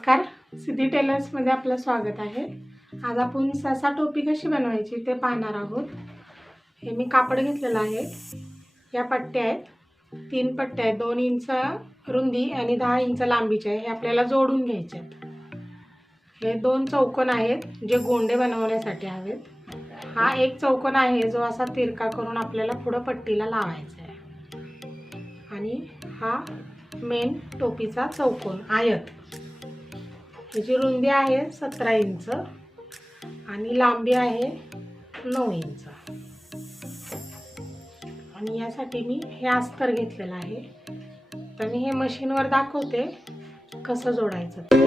नमस्कार, सिद्धी टेलर्समध्ये आपलं स्वागत आहे। आज आपण ससा टोपी कशी बनवायची ते पाहणार आहोत। हे मी कापड घेतलेलं आहे। या पट्ट्या आहेत, 3 पट्ट्या आहेत, 2 इंच रुंदी आणि 10 इंच लांबीचे आहे। हे आपल्याला जोडून घ्यायचे आहेत। हे 2 चौकोन आहेत जे गोंडे बनवण्यासाठी हवेत। हा एक चौकोन आहे जो असा तिरका करून आपल्याला पुढे पट्टीला लावायचा आहे आणि हा मेन टोपीचा चौकोन आयत। ह्याची रुंदी आहे 17 इंच आणि लांबी आहे 9 इंच आणि यासाठी मी हे अस्तर घेतलेलं आहे। तर मी हे मशीनवर दाखवते कसं जोडायचं।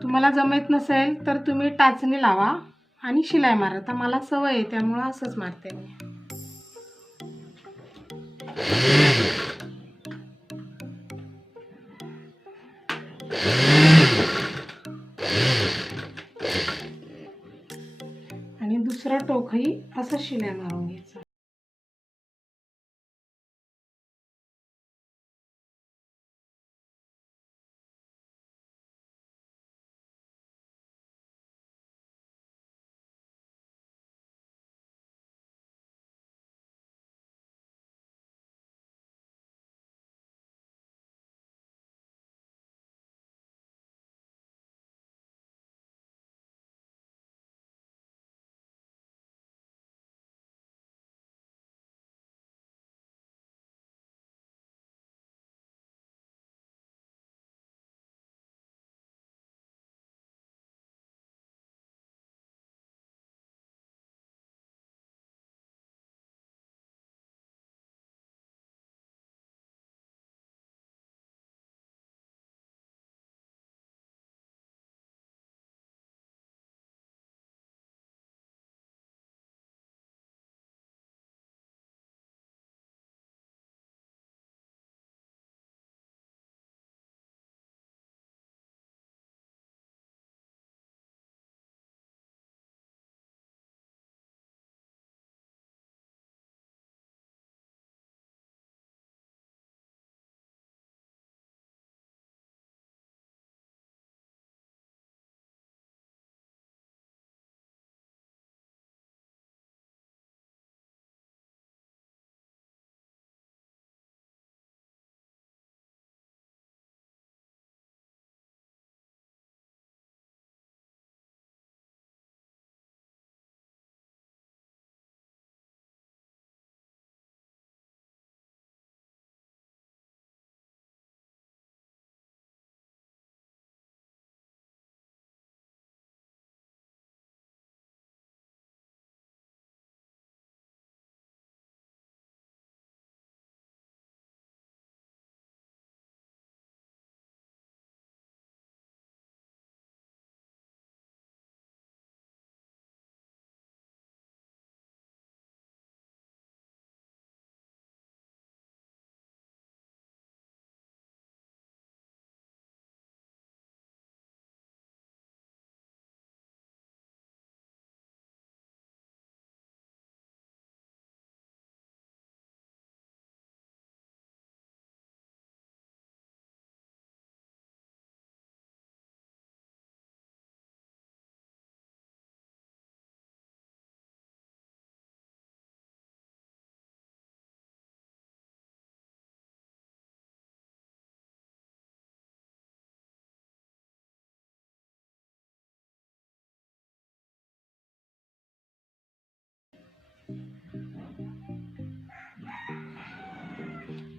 तुम्हाला जमत नसेल तर तुम्ही टाचणी लावा आणि शिलाई मारा। तर मला सवय आहे त्यामुळे असंच मारते मी। आणि दुसरं टोकही असं शिलाई मारून घ्यायचं।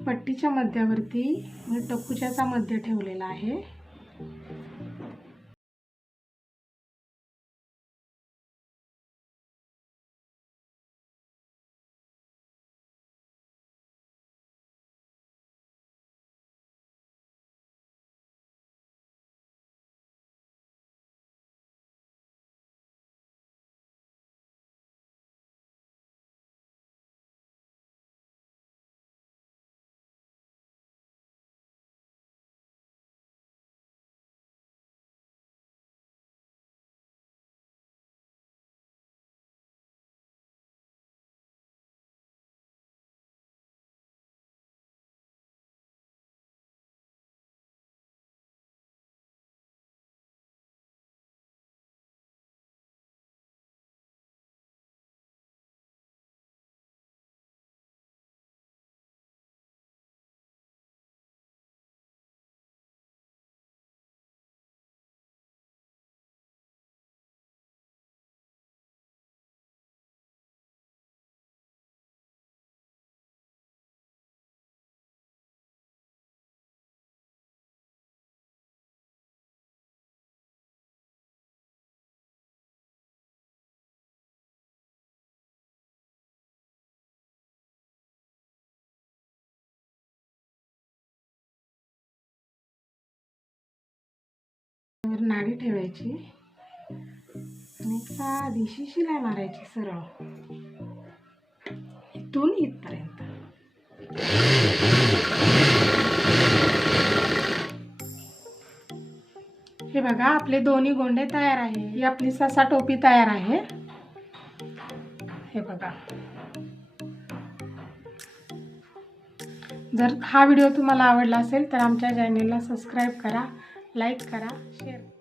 पट्टीच्या मध्यावरती मी टक्कूच्याचा मध्य ठेवलेला आहे. वर नाडी ठेवायची आणि साधीशी शिलाई मारायची सरळ इथून इथपर्यंत. हे बघा आपले दोन्ही गोंडे तयार आहे. ही आपली ससा टोपी तयार आहे. हे बघा. जर हा व्हिडिओ तुम्हाला आवडला असेल तर आमच्या चॅनेलला सबस्क्राईब करा, लाईक करा, शेअर करा.